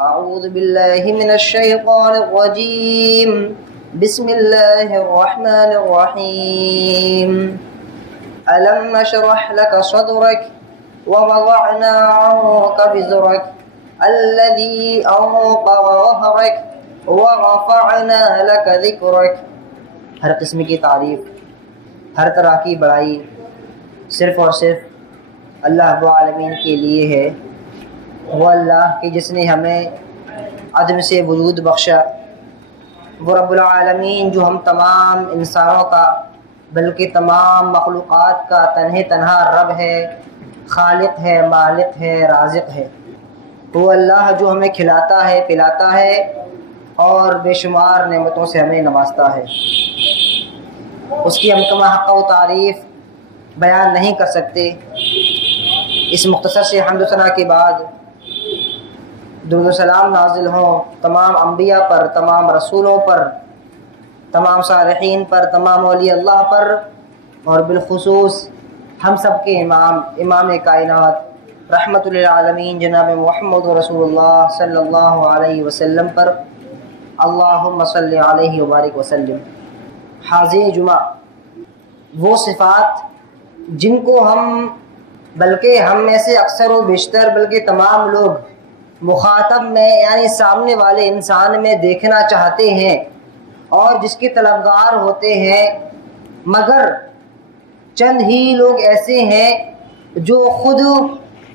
أعوذ بالله من الشيطان الرجيم. بسم الله الرحمن الرحيم. ألم نشرح لك صدرك ووضعنا عنك وزرك الذي أنقض ظهرك ورفعنا لك ذكرك. ہر قسم کی تعریف، ہر طرح کی بڑائی صرف اور صرف اللہ رب العالمین کے لیے ہے. وہ اللہ کہ جس نے ہمیں عدم سے وجود بخشا، وہ رب العالمین جو ہم تمام انسانوں کا بلکہ تمام مخلوقات کا تنہا رب ہے، خالق ہے، مالک ہے، رازق ہے. وہ اللہ جو ہمیں کھلاتا ہے، پلاتا ہے اور بے شمار نعمتوں سے ہمیں نوازتا ہے. اس کی ہم کما حق و تعریف بیان نہیں کر سکتے. اس مختصر سے حمد و ثنا کے بعد درود و سلام نازل ہوں تمام انبیاء پر، تمام رسولوں پر، تمام صالحین پر، تمام اولیاء اللہ پر، اور بالخصوص ہم سب کے امام کائنات رحمت للعالمین جناب محمد رسول اللہ صلی اللہ علیہ وسلم پر. اللہم صلی علیہ وبارک وسلم. حاضر جمعہ وہ صفات جن کو ہم بلکہ ہم میں سے اکثر و بیشتر بلکہ تمام لوگ مخاطب میں یعنی سامنے والے انسان میں دیکھنا چاہتے ہیں اور جس کے طلبگار ہوتے ہیں، مگر چند ہی لوگ ایسے ہیں جو خود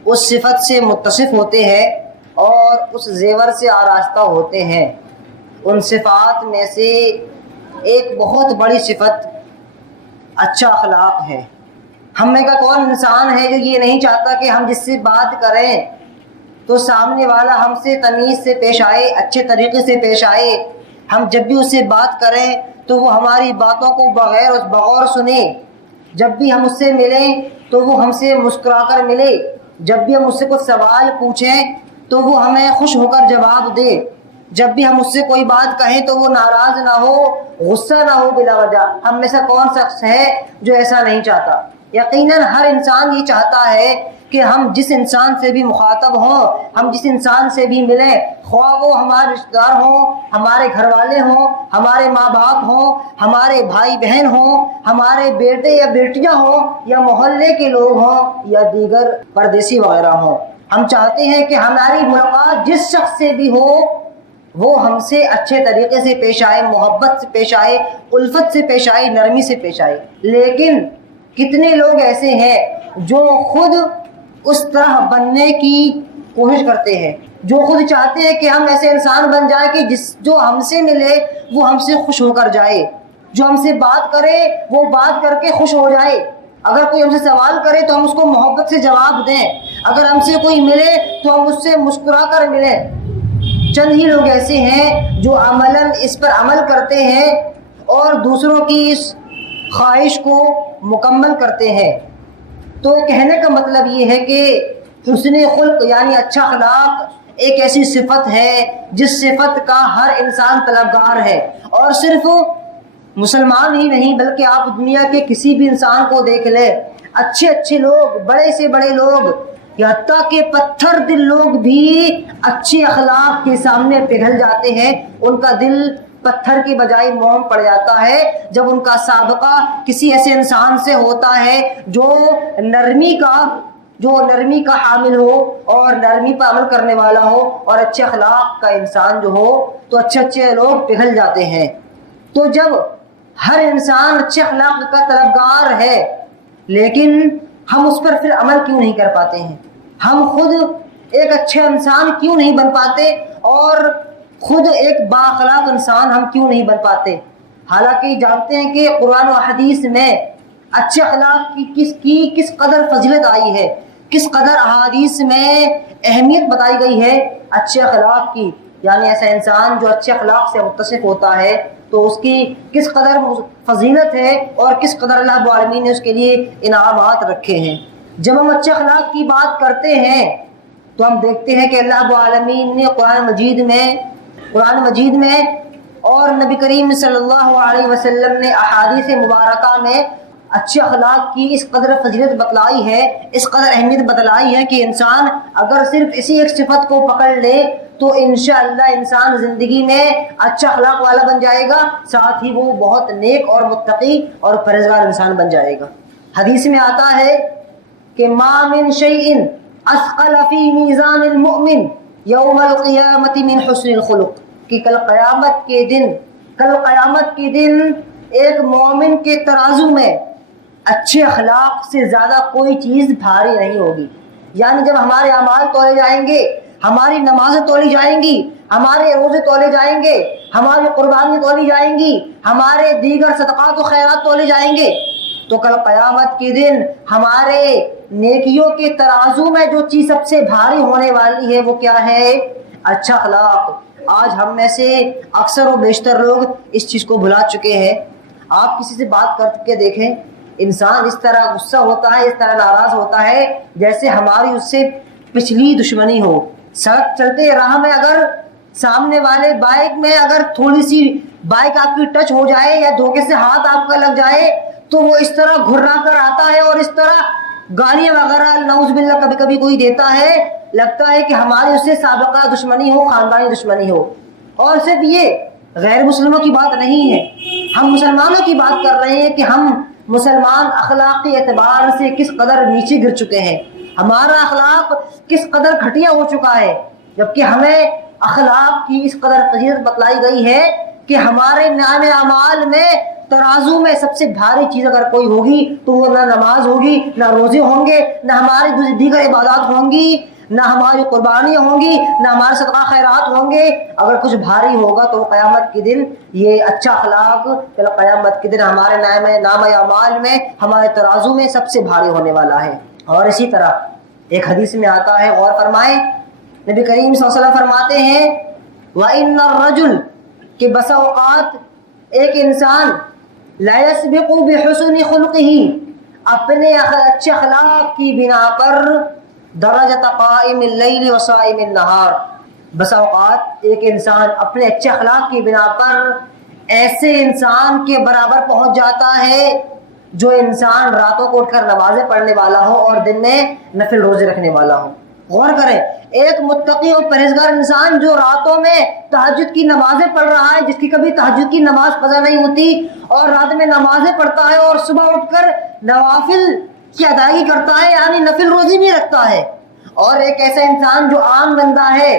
اس صفت سے متصف ہوتے ہیں اور اس زیور سے آراستہ ہوتے ہیں. ان صفات میں سے ایک بہت بڑی صفت اچھا اخلاق ہے. ہم میں کا کون انسان ہے جو یہ نہیں چاہتا کہ ہم جس سے بات کریں تو سامنے والا ہم سے تمیز سے پیش آئے، اچھے طریقے سے پیش آئے. ہم جب بھی اس سے بات کریں تو وہ ہماری باتوں کو بغور سنے. جب بھی ہم اس سے ملیں تو وہ ہم سے مسکرا کر ملے. جب بھی ہم اس سے کچھ سوال پوچھیں تو وہ ہمیں خوش ہو کر جواب دے. جب بھی ہم اس سے کوئی بات کہیں تو وہ ناراض نہ ہو، غصہ نہ ہو بلا وجہ. ہم میں سے کون شخص ہے جو ایسا نہیں چاہتا؟ یقیناً ہر انسان یہ چاہتا ہے کہ ہم جس انسان سے بھی مخاطب ہوں، ہم جس انسان سے بھی ملیں، خواہ وہ ہمارے رشتہ دار ہوں، ہمارے گھر والے ہوں، ہمارے ماں باپ ہوں، ہمارے بھائی بہن ہوں، ہمارے بیٹے یا بیٹیاں ہوں، یا محلے کے لوگ ہوں، یا دیگر پردیسی وغیرہ ہوں، ہم چاہتے ہیں کہ ہماری ملاقات جس شخص سے بھی ہو وہ ہم سے اچھے طریقے سے پیش آئے، محبت سے پیش آئے، الفت سے پیش آئے، نرمی سے پیش آئے. لیکن کتنے لوگ ایسے ہیں جو خود اس طرح بننے کی کوشش کرتے ہیں، جو خود چاہتے ہیں کہ ہم ایسے انسان بن جائیں کہ جو ہم سے ملے وہ ہم سے خوش ہو کر جائے، جو ہم سے بات کرے وہ بات کر کے خوش ہو جائے. اگر کوئی ہم سے سوال کرے تو ہم اس کو محبت سے جواب دیں، اگر ہم سے کوئی ملے تو ہم اس سے مسکرا کر ملیں. چند ہی لوگ ایسے ہیں جو عملاً اس پر عمل کرتے ہیں اور دوسروں کی اس خواہش کو مکمل کرتے ہیں. تو کہنے کا مطلب یہ ہے کہ حسن خلق یعنی اچھا اخلاق ایک ایسی صفت ہے جس صفت کا ہر انسان طلبگار ہے. اور صرف مسلمان ہی نہیں بلکہ آپ دنیا کے کسی بھی انسان کو دیکھ لیں، اچھے لوگ، بڑے سے بڑے لوگ، حتیٰ کہ پتھر دل لوگ بھی اچھے اخلاق کے سامنے پگھل جاتے ہیں. ان کا دل پتھر کی بجائے موم پڑ جاتا ہے جب ان کا سابقہ کسی ایسے انسان سے ہوتا ہے جو نرمی کا حامل ہو اور نرمی پر عمل کرنے والا ہو اور اچھے اخلاق کا انسان جو ہو، تو اچھے لوگ پگھل جاتے ہیں. تو جب ہر انسان اچھے اخلاق کا طلبگار ہے لیکن ہم اس پر پھر عمل کیوں نہیں کر پاتے ہیں؟ ہم خود ایک اچھے انسان کیوں نہیں بن پاتے اور خود ایک بااخلاق انسان ہم کیوں نہیں بن پاتے؟ حالانکہ جانتے ہیں کہ قرآن و حدیث میں اچھے اخلاق کی کس قدر فضیلت آئی ہے، کس قدر احادیث میں اہمیت بتائی گئی ہے اچھے اخلاق کی. یعنی ایسا انسان جو اچھے اخلاق سے متصف ہوتا ہے تو اس کی کس قدر فضیلت ہے اور کس قدر اللہ رب العالمین نے اس کے لیے انعامات رکھے ہیں. جب ہم اچھے اخلاق کی بات کرتے ہیں تو ہم دیکھتے ہیں کہ اللہ رب العالمین نے قرآن مجید میں اور نبی کریم صلی اللہ علیہ وسلم نے احادیث مبارکہ میں اچھے اخلاق کی اس قدر فضیلت بتلائی ہے، اس قدر اہمیت بتلائی ہے کہ انسان اگر صرف اسی ایک صفت کو پکڑ لے تو انشاءاللہ انسان زندگی میں اچھا اخلاق والا بن جائے گا، ساتھ ہی وہ بہت نیک اور متقی اور پرہیزگار انسان بن جائے گا۔ حدیث میں آتا ہے کہ ما من شیء اثقل فی میزان المؤمن یوم القیامت من حسن الخلق، کہ کل قیامت کے دن ایک مومن کے ترازو میں اچھے اخلاق سے زیادہ کوئی چیز بھاری نہیں ہوگی۔ یعنی جب ہمارے اعمال تولے جائیں گے، ہماری نمازیں تولی جائیں گی، ہمارے روزے تولے جائیں گے، ہماری قربانی تولی جائیں گی، ہمارے دیگر صدقات و خیرات تولے جائیں گے، تو کل قیامت کے دن ہمارے نیکیوں کے ترازو میں جو چیز سب سے بھاری ہونے والی ہے وہ کیا ہے؟ اچھا اخلاق۔ آج ہم میں سے اکثر و بیشتر لوگ اس چیز کو بھلا چکے ہیں۔ آپ کسی سے بات کر کے دیکھیں، انسان اس طرح غصہ ہوتا ہے، اس طرح ناراض ہوتا ہے جیسے ہماری اس سے پچھلی دشمنی ہو۔ سڑک چلتے راہ میں اگر سامنے والے بائک میں اگر تھوڑی سی بائک آپ کی ٹچ ہو جائے یا دھوکے سے ہاتھ آپ کا لگ جائے تو وہ اس طرح گھرا کر آتا ہے اور اس طرح گالیاں وغیرہ نعوذ باللہ کبھی کبھی کوئی دیتا ہے، لگتا ہے کہ ہماری اس سے سابقہ دشمنی ہو، خاندانی دشمنی ہو۔ اور صرف یہ غیر مسلموں کی بات نہیں ہے، ہم مسلمانوں کی بات کر رہے ہیں کہ ہم مسلمان اخلاقی اعتبار سے کس قدر نیچے گر چکے ہیں، ہمارا اخلاق کس قدر گھٹیا ہو چکا ہے، جبکہ ہمیں اخلاق کی اس قدر فضیلت بتلائی گئی ہے کہ ہمارے نام اعمال میں ترازو میں سب سے بھاری چیز اگر کوئی ہوگی تو وہ نہ نماز ہوگی، نہ روزے ہوں گے، نہ ہماری دیگر عبادات ہوں گی، نہ ہماری قربانیاں ہوں گی، نہ ہمارے صدقہ خیرات ہوں گے۔ اگر کچھ بھاری ہوگا تو قیامت کے دن یہ اچھا اخلاق قیامت کے دن ہمارے نام اعمال میں، ہمارے ترازو میں سب سے بھاری ہونے والا ہے۔ اور اسی طرح ایک حدیث میں آتا ہے، غور فرمائیں، نبی کریم صلی اللہ علیہ وسلم فرماتے ہیں وَإِنَّ الرَّجُلَ، کہ بسا اوقات ایک انسان لا يسبق بحسن خلقه، اپنے اچھے اخلاق کی بنا پر درجۃ قائم اللیل وصائم النہار، بسا اوقات ایک انسان اپنے اچھے اخلاق کی بنا پر ایسے انسان کے برابر پہنچ جاتا ہے جو انسان راتوں کو اٹھ کر نمازیں پڑھنے والا ہو اور دن میں نفل روزے رکھنے والا ہو۔ غور کریں، ایک متقی اور پرہیزگار انسان جو راتوں میں تہجد کی نمازیں پڑھ رہا ہے، جس کی کبھی تہجد کی نماز قضا نہیں ہوتی اور رات میں نمازیں پڑھتا ہے اور صبح اٹھ کر نوافل کی ادائیگی کرتا ہے، یعنی نفل روزی بھی رکھتا ہے، اور ایک ایسا انسان جو عام بندہ ہے،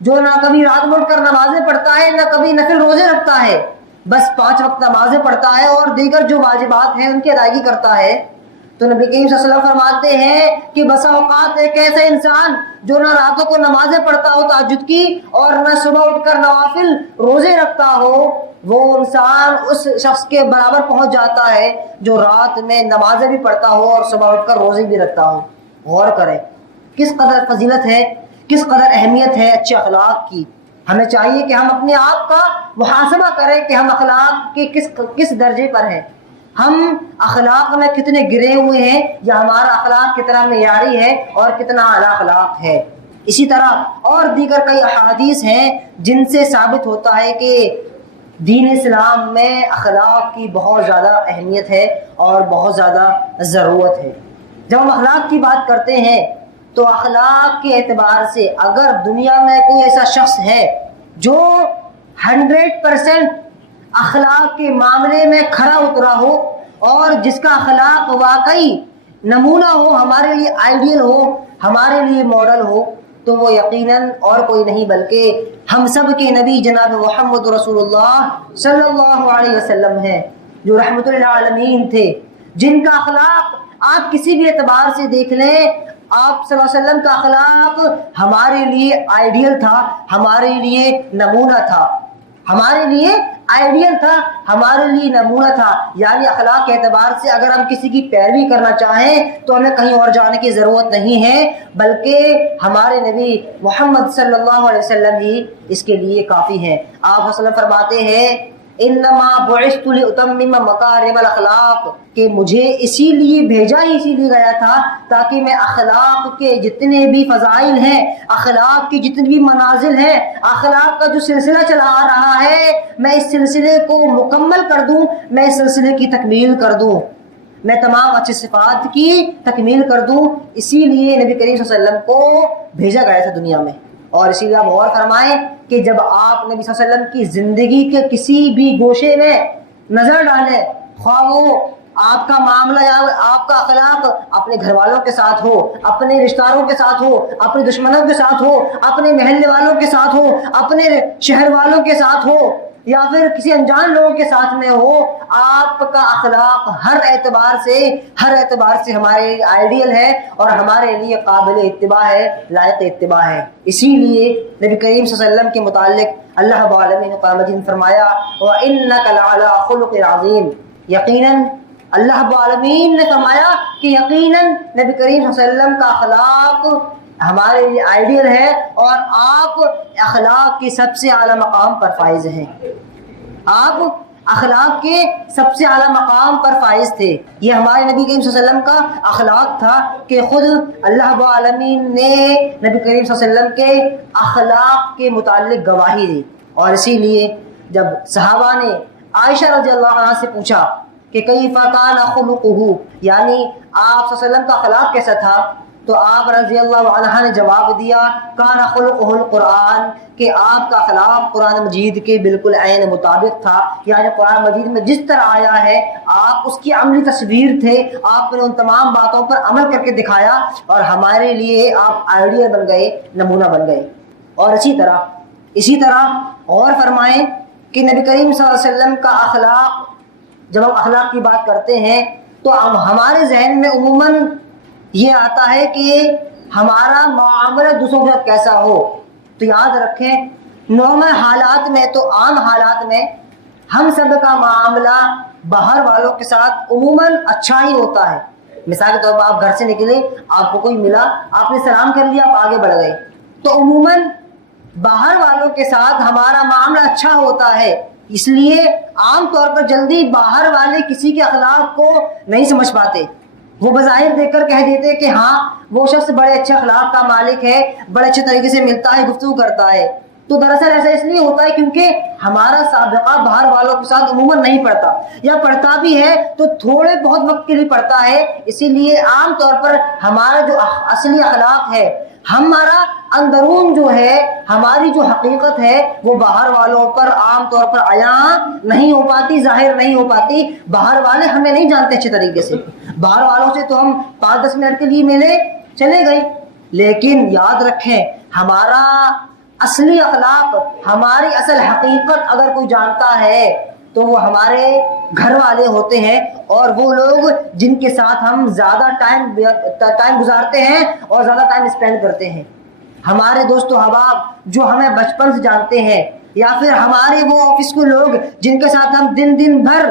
جو نہ کبھی رات میں اٹھ کر نمازیں پڑھتا ہے نہ کبھی نفل روزے رکھتا ہے، بس 5 وقت نمازیں پڑھتا ہے اور دیگر جو واجبات ہیں ان کی ادائیگی کرتا ہے، تو نبی کریم صلی اللہ علیہ وسلم فرماتے ہیں کہ بسا اوقات ایک ایسا انسان جو نہ راتوں کو نمازیں پڑھتا ہو تہجد کی اور نہ صبح اٹھ کر نوافل روزے رکھتا ہو، وہ انسان اس شخص کے برابر پہنچ جاتا ہے جو رات میں نمازیں بھی پڑھتا ہو اور صبح اٹھ کر روزے بھی رکھتا ہو۔ غور کریں کس قدر فضیلت ہے، کس قدر اہمیت ہے اچھے اخلاق کی۔ ہمیں چاہیے کہ ہم اپنے آپ کا محاسبہ کریں کہ ہم اخلاق کے کس درجے پر ہیں، ہم اخلاق میں کتنے گرے ہوئے ہیں، یا ہمارا اخلاق کتنا معیاری ہے اور کتنا اعلیٰ اخلاق ہے۔ اسی طرح اور دیگر کئی احادیث ہیں جن سے ثابت ہوتا ہے کہ دین اسلام میں اخلاق کی بہت زیادہ اہمیت ہے اور بہت زیادہ ضرورت ہے۔ جب ہم اخلاق کی بات کرتے ہیں تو اخلاق کے اعتبار سے اگر دنیا میں کوئی ایسا شخص ہے جو 100% اخلاق کے معاملے میں کھرا اترا ہو اور جس کا اخلاق واقعی نمونہ ہو، ہمارے لیے آئیڈیل ہو، ہمارے لیے ماڈل ہو، تو وہ یقیناً اور کوئی نہیں بلکہ ہم سب کے نبی جناب محمد رسول اللہ صلی اللہ علیہ وسلم ہیں، جو رحمت للعالمین تھے، جن کا اخلاق آپ کسی بھی اعتبار سے دیکھ لیں، آپ صلی اللہ علیہ وسلم کا اخلاق ہمارے لیے آئیڈیل تھا، ہمارے لیے نمونہ تھا، ہمارے لیے آئیڈیل تھا، ہمارے لیے نمونہ تھا۔ یعنی اخلاق کے اعتبار سے اگر ہم کسی کی پیروی کرنا چاہیں تو ہمیں کہیں اور جانے کی ضرورت نہیں ہے، بلکہ ہمارے نبی محمد صلی اللہ علیہ وسلم ہی اس کے لیے کافی ہیں۔ آپ صلی اللہ علیہ وسلم فرماتے ہیں انما بعثت لاتمم مکارم الاخلاق، کہ مجھے اسی لیے بھیجا ہی اسی لیے گیا تھا تاکہ میں اخلاق کے جتنے بھی فضائل ہیں، اخلاق کی جتنی بھی منازل ہیں، اخلاق کا جو سلسلہ چلا آ رہا ہے، میں اس سلسلے کو مکمل کر دوں، میں اس سلسلے کی تکمیل کر دوں، میں تمام اچھی صفات کی تکمیل کر دوں۔ اسی لیے نبی کریم صلی اللہ علیہ وسلم کو بھیجا گیا تھا دنیا میں۔ اور اسی لیے آپ غور فرمائیں کہ جب آپ نبی صلی اللہ علیہ وسلم کی زندگی کے کسی بھی گوشے میں نظر ڈالیں، خواہ وہ آپ کا معاملہ یا آپ کا اخلاق اپنے گھر والوں کے ساتھ ہو، اپنے رشتہ داروں کے ساتھ ہو، اپنے دشمنوں کے ساتھ ہو، اپنے محلے والوں کے ساتھ ہو، اپنے شہر والوں کے ساتھ ہو، یا پھر کسی انجان لوگوں کے ساتھ میں ہو، آپ کا اخلاق ہر اعتبار سے ہمارے لیے آئیڈیل ہے اور ہمارے لیے قابل اتباع ہے، لائق اتباع ہے۔ اسی لیے نبی کریم صلی اللہ علیہ وسلم کے متعلق اللہ رب العالمین نے قرآن مجید میں فرمایا وَإِنَّكَ لَعَلَىٰ خُلُقٍ عَظِيمٍ، یقیناً اللہ رب العالمین نے فرمایا کہ یقیناً نبی کریم صلی اللہ علیہ وسلم کا اخلاق ہمارے لیے آئیڈیل ہے اور آپ اخلاق کی سب سے اعلیٰ مقام پر فائز ہیں۔ آپ اخلاق کے سب سے اعلیٰ مقام پر فائز تھے۔ یہ ہمارے نبی کریم صلی اللہ علیہ وسلم کا اخلاق تھا کہ خود اللہ رب العالمین نے نبی کریم صلی اللہ علیہ وسلم کے اخلاق کے متعلق گواہی دی۔ اور اسی لیے جب صحابہ نے عائشہ رضی اللہ عنہا سے پوچھا کہ کیف کان خلقہ، یعنی آپ صلی اللہ علیہ وسلم کا اخلاق کیسا تھا، تو آپ رضی اللہ عنہ نے جواب دیا کان خلقہ القرآن، کہ آپ کا اخلاق قرآن مجید کے بالکل عین مطابق تھا، یعنی قرآن مجید میں جس طرح آیا ہے آپ اس کی عملی تصویر تھے، آپ نے ان تمام باتوں پر عمل کر کے دکھایا اور ہمارے لیے آپ آئیڈیل بن گئے، نمونہ بن گئے۔ اور اسی طرح غور فرمائیں کہ نبی کریم صلی اللہ علیہ وسلم کا اخلاق، جب ہم اخلاق کی بات کرتے ہیں تو ہمارے ذہن میں عموماً یہ آتا ہے کہ ہمارا معاملہ دوسروں کے ساتھ کیسا ہو۔ تو یاد رکھیں نارمل حالات میں، تو عام حالات میں ہم سب کا معاملہ باہر والوں کے ساتھ عموماً اچھا ہی ہوتا ہے۔ مثال کے طور پر آپ گھر سے نکلے، آپ کو کوئی ملا، آپ نے سلام کر لیا، آپ آگے بڑھ گئے، تو عموماً باہر والوں کے ساتھ ہمارا معاملہ اچھا ہوتا ہے۔ اس لیے عام طور پر جلدی باہر والے کسی کے اخلاق کو نہیں سمجھ پاتے، وہ بظاہر دیکھ کر کہہ دیتے کہ ہاں وہ شخص بڑے اچھے اخلاق کا مالک ہے، بڑے اچھے طریقے سے ملتا ہے، گفتگو کرتا ہے۔ تو دراصل ایسا اس لیے ہوتا ہے کیونکہ ہمارا سابقہ باہر والوں کے ساتھ عموماً نہیں پڑتا، یا پڑھتا بھی ہے تو تھوڑے بہت وقت کے لیے پڑھتا ہے۔ اسی لیے عام طور پر ہمارا جو اصلی اخلاق ہے، ہمارا اندرون جو ہے، ہماری جو حقیقت ہے، وہ باہر والوں پر عام طور پر عیاں نہیں ہو پاتی، ظاہر نہیں ہو پاتی۔ باہر والے ہمیں نہیں جانتے اچھے طریقے سے، باہر والوں سے تو ہم 5-10 منٹ کے لیے ملے چلے گئے، لیکن یاد رکھیں ہمارا اصلی اخلاق، ہماری اصل حقیقت اگر کوئی جانتا ہے تو وہ ہمارے گھر والے ہوتے ہیں، اور وہ لوگ جن کے ساتھ ہم زیادہ ٹائم گزارتے ہیں اور زیادہ ٹائم اسپینڈ کرتے ہیں۔ ہمارے دوست و احباب جو ہمیں بچپن سے جانتے ہیں، یا پھر ہمارے وہ آفس کے لوگ جن کے ساتھ ہم دن بھر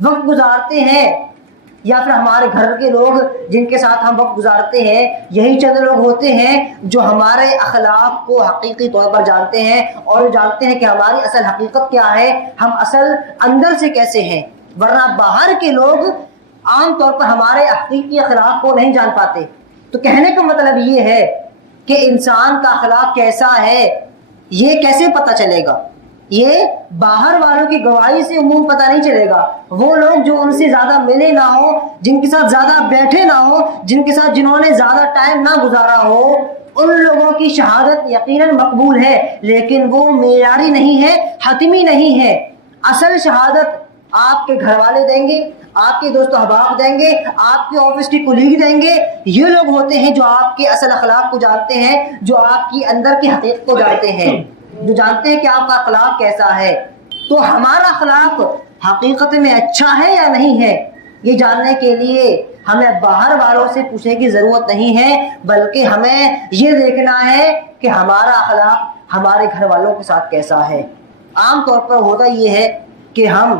وقت گزارتے ہیں، یا پھر ہمارے گھر کے لوگ جن کے ساتھ ہم وقت گزارتے ہیں، یہی چند لوگ ہوتے ہیں جو ہمارے اخلاق کو حقیقی طور پر جانتے ہیں اور جانتے ہیں کہ ہماری اصل حقیقت کیا ہے، ہم اصل اندر سے کیسے ہیں۔ ورنہ باہر کے لوگ عام طور پر ہمارے حقیقی اخلاق کو نہیں جان پاتے۔ تو کہنے کا مطلب یہ ہے کہ انسان کا اخلاق کیسا ہے یہ کیسے پتہ چلے گا؟ یہ باہر والوں کی گواہی سے عموم پتہ نہیں چلے گا۔ وہ لوگ جو ان سے زیادہ ملے نہ ہو، جن کے ساتھ زیادہ بیٹھے نہ ہو، جنہوں نے زیادہ ٹائم نہ گزارا ہو، ان لوگوں کی شہادت یقیناً مقبول ہے، لیکن وہ معیاری نہیں ہے، حتمی نہیں ہے۔ اصل شہادت آپ کے گھر والے دیں گے، آپ کے دوست و احباب دیں گے، آپ کے آفس کے کولیگ دیں گے۔ یہ لوگ ہوتے ہیں جو آپ کے اصل اخلاق کو جانتے ہیں، جو آپ کی اندر کی حقیقت کو جانتے ہیں، جو جانتے ہیں کہ آپ کا اخلاق کیسا ہے۔ تو ہمارا اخلاق حقیقت میں اچھا ہے یا نہیں ہے، یہ جاننے کے لیے ہمیں باہر والوں سے پوچھنے کی ضرورت نہیں ہے، بلکہ ہمیں یہ دیکھنا ہے کہ ہمارا اخلاق ہمارے گھر والوں کے ساتھ کیسا ہے۔ عام طور پر ہوتا یہ ہے کہ ہم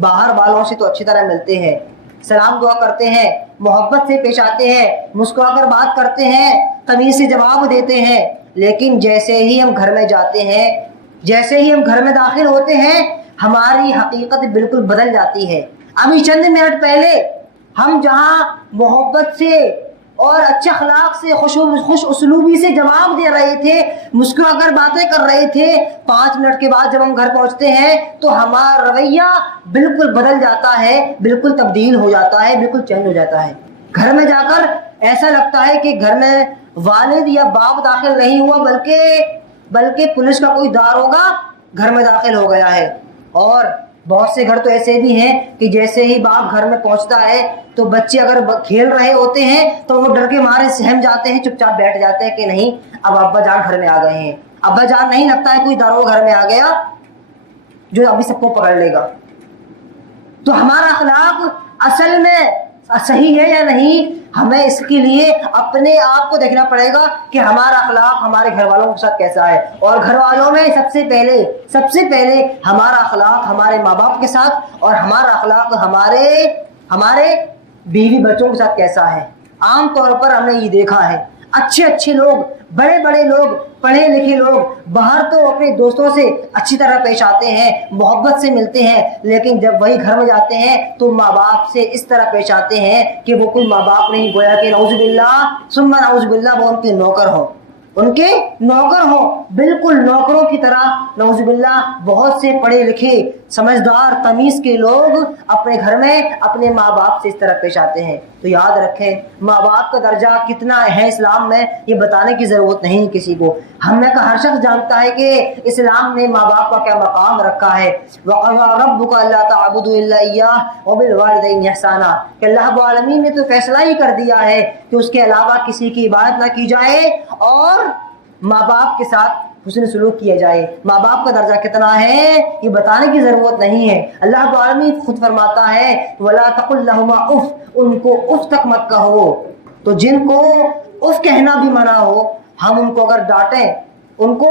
باہر والوں سے تو اچھی طرح ملتے ہیں، سلام دعا کرتے ہیں، محبت سے پیش آتے ہیں، مسکرا کر بات کرتے ہیں، تمیز سے جواب دیتے ہیں، لیکن جیسے ہی ہم گھر میں جاتے ہیں، جیسے ہی ہم گھر میں داخل ہوتے ہیں، ہماری حقیقت بالکل بدل جاتی ہے۔ ابھی چند منٹ پہلے ہم جہاں محبت سے اور اچھے اخلاق سے، خوش اسلوبی سے جواب دے رہے تھے، مسکرا کر باتیں کر رہے تھے، 5 منٹ کے بعد جب ہم گھر پہنچتے ہیں تو ہمارا رویہ بالکل بدل جاتا ہے، بالکل تبدیل ہو جاتا ہے، بالکل چینج ہو جاتا ہے۔ گھر میں جا کر ایسا لگتا ہے کہ گھر میں والد یا باپ داخل نہیں ہوا، بلکہ بلکہ پولیس کا کوئی داروغہ گھر میں داخل ہو گیا ہے۔ اور بہت سے گھر تو ایسے بھی ہیں کہ جیسے ہی باپ گھر میں پہنچتا ہے تو بچے اگر کھیل رہے ہوتے ہیں تو وہ ڈر کے مارے سہم جاتے ہیں، چپ چاپ بیٹھ جاتے ہیں کہ نہیں اب ابا جان گھر میں آ گئے ہیں۔ ابا جان نہیں، لگتا ہے کوئی داروغہ گھر میں آ گیا جو ابھی سب کو پکڑ لے گا۔ تو ہمارا اخلاق اصل میں صحیح ہے یا نہیں، ہمیں اس کے لیے اپنے آپ کو دیکھنا پڑے گا کہ ہمارا اخلاق ہمارے گھر والوں کے ساتھ کیسا ہے۔ اور گھر والوں میں سب سے پہلے ہمارا اخلاق ہمارے ماں باپ کے ساتھ اور ہمارا اخلاق ہمارے بیوی بچوں کے ساتھ کیسا ہے۔ عام طور پر ہم نے یہ دیکھا ہے اچھے لوگ، بڑے لوگ، پڑھے لکھے لوگ باہر تو اپنے دوستوں سے اچھی طرح پیش آتے ہیں، محبت سے ملتے ہیں، لیکن جب وہی گھر میں جاتے ہیں تو ماں باپ سے اس طرح پیش آتے ہیں کہ وہ کوئی ماں باپ نہیں، گویا کہ نعوذ باللہ ثم نعوذ باللہ وہ ان کے نوکر ہوں، بالکل نوکروں کی طرح نعوذ باللہ۔ بہت سے پڑھے لکھے سمجھدار تمیز کے لوگ اپنے گھر میں اپنے ماں باپ سے اس طرح پیش آتے ہیں۔ تو یاد رکھیں ماں باپ کا درجہ کتنا ہے اسلام میں، یہ بتانے کی ضرورت نہیں کسی کو، ہم میں کا ہر شخص جانتا ہے کہ اسلام نے ماں باپ کا کیا مقام رکھا ہے۔ وَقَضَىٰ رَبُّكَ أَلَّا تَعْبُدُوا إِلَّا إِيَّاهُ وَبِالْوَالِدَيْنِ إِحْسَانًا، کہ اللہ رب العالمین نے تو فیصلہ ہی کر دیا ہے کہ اس کے علاوہ کسی کی عبادت نہ کی جائے اور ماں باپ کے ساتھ حسن سلوک کیا جائے۔ ماں باپ کا درجہ کتنا ہے یہ بتانے کی ضرورت نہیں ہے، اللہ رب العالمین خود فرماتا ہے وَلَا تَقُل لَّهُمَا اُف، ان کو اف تک مت کہو۔ تو جن کو اف کہنا بھی منع ہو، ہم ان کو اگر ڈانٹیں، ان کو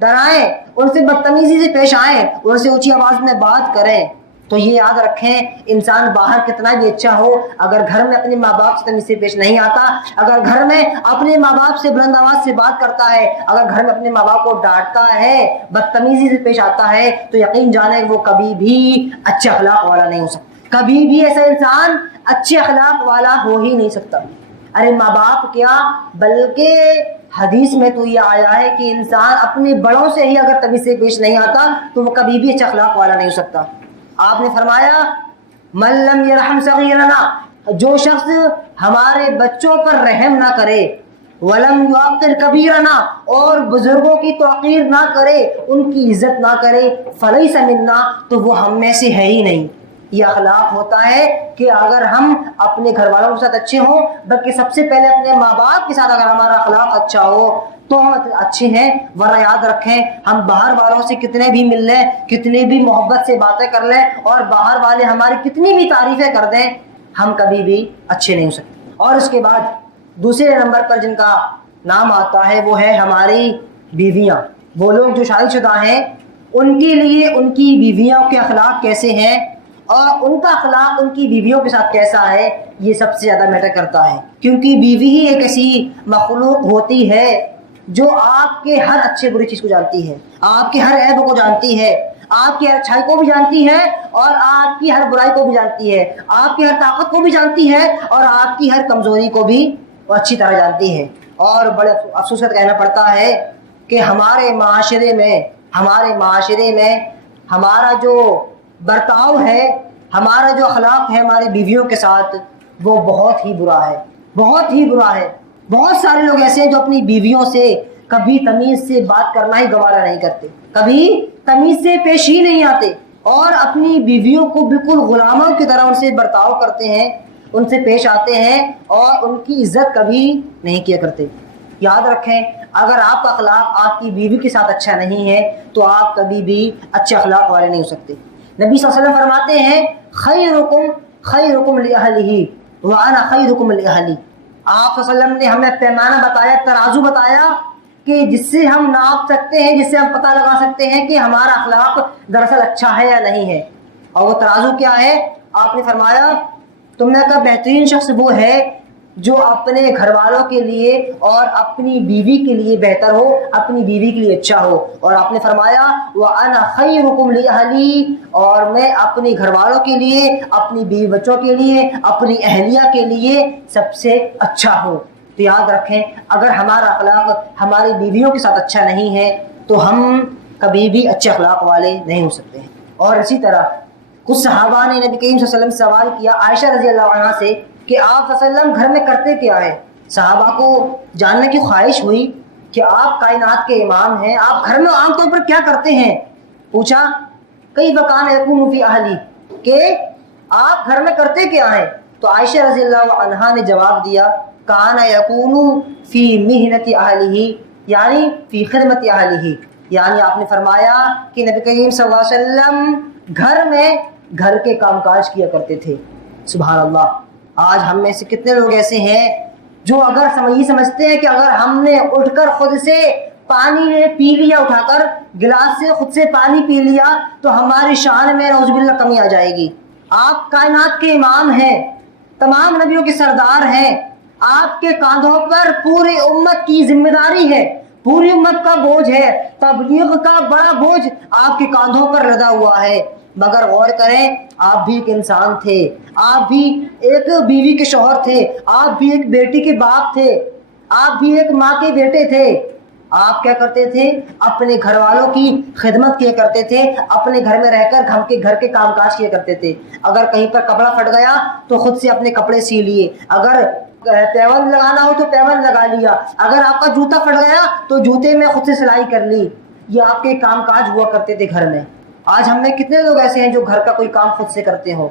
ڈرائیں، ان سے بدتمیزی سے پیش آئیں، ان سے اونچی آواز میں بات کریں، تو یہ یاد رکھیں انسان باہر کتنا بھی اچھا ہو، اگر گھر میں اپنے ماں باپ سے تمیز سے پیش نہیں آتا، اگر گھر میں اپنے ماں باپ سے بلند آواز سے بات کرتا ہے، اگر گھر میں اپنے ماں باپ کو ڈانٹتا ہے، بدتمیزی سے پیش آتا ہے، تو یقین جانے وہ کبھی بھی اچھے اخلاق والا نہیں ہو سکتا، کبھی بھی ایسا انسان اچھے اخلاق والا ہو ہی نہیں سکتا۔ ارے ماں باپ کیا، بلکہ حدیث میں تو یہ آیا ہے کہ انسان اپنے بڑوں سے ہی اگر تمیز سے پیش نہیں آتا تو وہ کبھی بھی اچھا اخلاق والا نہیں ہو سکتا۔ آپ نے فرمایا من لم یرحم صغیرنا، جو شخص ہمارے بچوں پر رحم نہ کرے، ولم یعقر کبیرنا، اور بزرگوں کی توقیر نہ کرے، ان کی عزت نہ کرے، فلیس منا، تو وہ ہم میں سے ہے ہی نہیں۔ یہ اخلاق ہوتا ہے کہ اگر ہم اپنے گھر والوں کے ساتھ اچھے ہوں، بلکہ سب سے پہلے اپنے ماں باپ کے ساتھ اگر ہمارا اخلاق اچھا ہو تو ہم اچھے ہیں، ورنہ یاد رکھیں ہم باہر والوں سے کتنے بھی مل لیں، کتنی بھی محبت سے باتیں کر لیں اور باہر والے ہماری کتنی بھی تعریفیں کر دیں، ہم کبھی بھی اچھے نہیں ہو سکتے۔ اور اس کے بعد دوسرے نمبر پر جن کا نام آتا ہے وہ ہے ہماری بیویاں، وہ لوگ جو شادی شدہ ہیں، ان کے لیے ان کی بیویوں کے اخلاق کیسے ہیں اور ان کا اخلاق ان کی بیویوں کے ساتھ کیسا ہے، یہ سب سے زیادہ میٹر کرتا ہے، کیونکہ بیوی ہی ایک ایسی مخلوق ہوتی ہے جو آپ کے ہر اچھے بری چیز کو جانتی ہے، آپ کے ہر عیب کو جانتی ہے، آپ کی ہر اچھائی کو بھی جانتی ہے اور آپ کی ہر برائی کو بھی جانتی ہے، آپ کی ہر طاقت کو بھی جانتی ہے اور آپ کی ہر کمزوری کو بھی وہ اچھی طرح جانتی ہے۔ اور بڑے افسوس سے کہنا پڑتا ہے کہ ہمارے معاشرے میں ہمارا جو برتاؤ ہے، ہمارا جو اخلاق ہے ہماری بیویوں کے ساتھ، وہ بہت ہی برا ہے، بہت ہی برا ہے۔ بہت سارے لوگ ایسے ہیں جو اپنی بیویوں سے کبھی تمیز سے بات کرنا ہی گوارا نہیں کرتے، کبھی تمیز سے پیش ہی نہیں آتے اور اپنی بیویوں کو بالکل غلاموں کی طرح ان سے برتاؤ کرتے ہیں، ان سے پیش آتے ہیں اور ان کی عزت کبھی نہیں کیا کرتے۔ یاد رکھیں اگر آپ کا اخلاق آپ کی بیوی کے ساتھ اچھا نہیں ہے تو آپ کبھی بھی اچھے اخلاق والے نہیں ہو سکتے۔ نبی صلی اللہ علیہ وسلم فرماتے ہیں خیرکم لأہلہ وانا خیرکم لأہلی، آپ صلی اللہ علیہ وسلم نے ہمیں پیمانہ بتایا، ترازو بتایا کہ جس سے ہم ناپ سکتے ہیں، جس سے ہم پتہ لگا سکتے ہیں کہ ہمارا اخلاق دراصل اچھا ہے یا نہیں ہے۔ اور وہ ترازو کیا ہے؟ آپ نے فرمایا تم میں کا بہترین شخص وہ ہے جو اپنے گھر والوں کے لیے اور اپنی بیوی کے لیے بہتر ہو، اپنی بیوی کے لیے اچھا ہو۔ اور آپ نے فرمایا وَأَنَا خَيْرُكُمْ لِأَهْلِي، اور میں اپنے گھر والوں کے لیے، اپنی بیوی بچوں کے لیے، اپنی اہلیہ کے لیے سب سے اچھا ہوں۔ تو یاد رکھیں اگر ہمارا اخلاق ہماری بیویوں کے ساتھ اچھا نہیں ہے تو ہم کبھی بھی اچھے اخلاق والے نہیں ہو سکتے ہیں۔ اور اسی طرح کچھ صحابہ نے نبی کریم صلی اللہ علیہ وسلم سے سوال کیا عائشہ رضی اللہ عنہ سے کہ آپ صلی اللہ علیہ وسلم گھر میں کرتے کیا ہے؟ صحابہ کو جاننے کی خواہش ہوئی کہ آپ کائنات کے امام ہیں، آپ گھر میں عام طور پر کیا کرتے ہیں؟ پوچھا کئی وکان یکون فی اہلی، کہ آپ گھر میں کرتے کیا ہیں؟ تو عائشہ رضی اللہ عنہا نے جواب دیا کان یکون فی محنت اہلہ، یعنی فی خدمت اہلہ، یعنی آپ نے فرمایا کہ نبی کریم صلی اللہ علیہ وسلم گھر میں گھر کے کام کاج کیا کرتے تھے۔ سبحان اللہ، آج ہم میں سے کتنے لوگ ایسے ہیں جو اگر یہ سمجھتے ہیں کہ اگر ہم نے اٹھ کر خود سے پانی پی لیا، اٹھا کر گلاس سے خود سے پانی پی لیا تو ہماری شان میں نعوذ باللہ کمی آ جائے گی۔ آپ کائنات کے امام ہیں، تمام نبیوں کے سردار ہیں، آپ کے کاندھوں پر پوری امت کی ذمہ داری ہے، پوری امت کا بوجھ ہے، تبلیغ کا بڑا بوجھ آپ کے کاندھوں پر لدا ہوا ہے۔ مگر غور کریں، آپ بھی ایک انسان تھے، آپ بھی ایک بیوی کے شوہر تھے، آپ بھی ایک بیٹی کے باپ تھے، آپ بھی ایک ماں کے بیٹے تھے۔ آپ کیا کرتے تھے؟ اپنے گھر والوں کی خدمت کیا کرتے تھے، اپنے گھر میں رہ کر گھر کے کام کاج کیا کرتے تھے۔ اگر کہیں پر کپڑا پھٹ گیا تو خود سے اپنے کپڑے سی لیے، اگر پیوند لگانا ہو تو پیوند لگا لیا، اگر آپ کا جوتا پھٹ گیا تو جوتے میں خود سے سلائی کر لی۔ یہ آپ کے کام کاج ہوا کرتے تھے گھر میں۔ آج ہم میں کتنے لوگ ایسے ہیں جو گھر کا کوئی کام خود سے کرتے ہو؟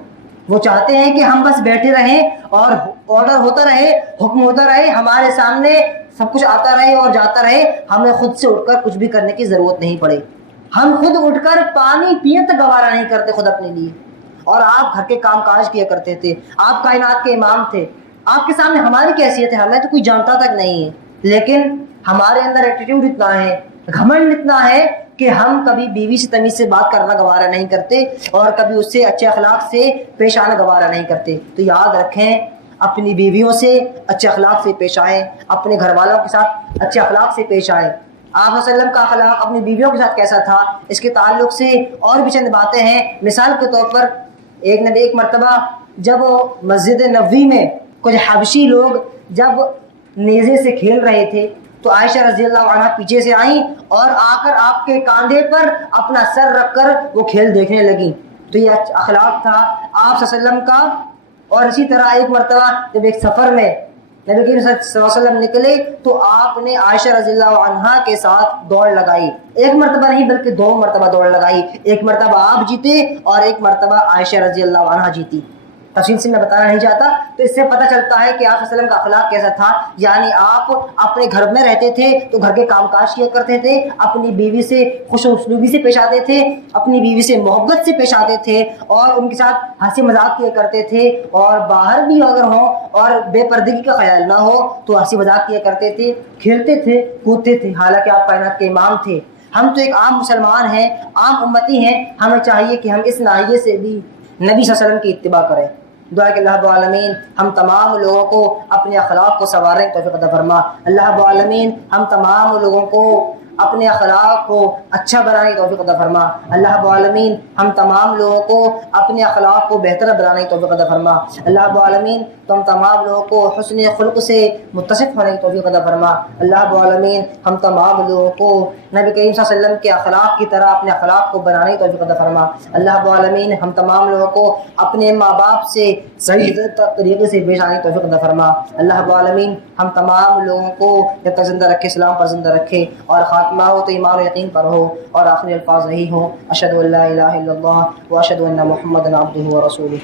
وہ چاہتے ہیں کہ ہم بس بیٹھے رہیں اور آرڈر ہوتا رہے، حکم ہوتا رہے، ہمارے سامنے سب کچھ آتا رہے اور جاتا رہے، ہمیں خود سے اٹھ کر کچھ بھی کرنے کی ضرورت نہیں پڑے۔ ہم خود اٹھ کر پانی پیے تک گوارا نہیں کرتے خود اپنے لیے، اور آپ گھر کے کام کاج کیا کرتے تھے۔ آپ کائنات کے امام تھے، آپ کے سامنے ہماری کی حیثیت ہے؟ ہمیں تو کوئی جانتا تک نہیں ہے، لیکن ہمارے اندر ایٹیٹیوڈ اتنا ہے، گھمنڈ اتنا ہے کہ ہم کبھی بیوی سے تمیز سے بات کرنا گوارا نہیں کرتے اور کبھی اس سے اچھے اخلاق سے پیش آنا گوارا نہیں کرتے۔ تو یاد رکھیں، اپنی بیویوں سے اچھے اخلاق سے پیش آئیں، اپنے گھر والوں کے ساتھ اچھے اخلاق سے پیش آئیں۔ آپ صلی اللہ علیہ وسلم کا اخلاق اپنی بیویوں کے ساتھ کیسا تھا، اس کے تعلق سے اور بھی چند باتیں ہیں۔ مثال کے طور پر ایک مرتبہ جب مسجد نبوی میں کچھ حبشی لوگ جب نیزے سے کھیل رہے تھے تو عائشہ رضی اللہ عنہا پیچھے سے آئیں اور آ کر آپ کے کاندھے پر اپنا سر رکھ کر وہ کھیل دیکھنے لگیں۔ تو یہ اخلاق تھا آپ صلی اللہ علیہ وسلم کا۔ اور اسی طرح ایک مرتبہ جب ایک سفر میں نبی کریم صلی اللہ علیہ وسلم نکلے تو آپ نے عائشہ رضی اللہ عنہا کے ساتھ دوڑ لگائی، ایک مرتبہ نہیں بلکہ 2 مرتبہ دوڑ لگائی، ایک مرتبہ آپ جیتے اور ایک مرتبہ عائشہ رضی اللہ عنہا جیتی۔ تفصیل سے میں بتانا نہیں چاہتا، تو اس سے پتہ چلتا ہے کہ آپ صلی اللہ علیہ وسلم کا اخلاق کیسا تھا۔ یعنی آپ اپنے گھر میں رہتے تھے تو گھر کے کام کاج کیا کرتے تھے، اپنی بیوی سے خوش اسلوبی سے پیش آتے تھے، اپنی بیوی سے محبت سے پیش آتے تھے اور ان کے ساتھ ہنسی مذاق کیا کرتے تھے، اور باہر بھی اگر ہوں اور بے پردگی کا خیال نہ ہو تو ہنسی مذاق کیا کرتے تھے، کھیلتے تھے، کودتے تھے، حالانکہ آپ کائنات کے امام تھے۔ ہم تو ایک عام مسلمان ہیں، عام امتی ہیں، ہمیں چاہیے کہ ہم اس ناحیے سے بھی نبی صلی اللہ علیہ وسلم کی اتباع کریں۔ دعا کہ اللہ رب العالمین ہم تمام لوگوں کو اپنے اخلاق کو سنوارنے کی توفیق عطا فرما۔ اللہ رب العالمین ہم تمام لوگوں کو اپنے اخلاق کو اچھا بنانے کی توفیق عطا فرما۔ اللہ رب العالمین ہم تمام لوگوں کو اپنے اخلاق کو بہتر بنانے کی توفیق عطا فرما۔ اللہ رب العالمین تم تمام لوگوں کو حسن خلق سے متصف ہونے کی توفیق عطا فرما۔ اللہ رب العالمین ہم تمام لوگوں کو نبی کریم صلی اللہ علیہ وسلم کے اخلاق کی طرح اپنے اخلاق کو بنانے کی توفیق عطا فرما۔ اللہ رب العالمین ہم تمام لوگوں کو اپنے ماں باپ سے صحیح طریقے سے پیش آنے کی توفیق عطا فرما۔ اللہ رب العالمین ہم تمام لوگوں کو جب تک زندہ رکھے اسلام پر زندہ رکھے، اور خاتمہ ہو تو ایمان و یقین پر ہو، اور آخری الفاظ یہی ہوں اشہد ان لا الہ الا اللہ و اشہد ان محمدا عبدہ و رسولہ۔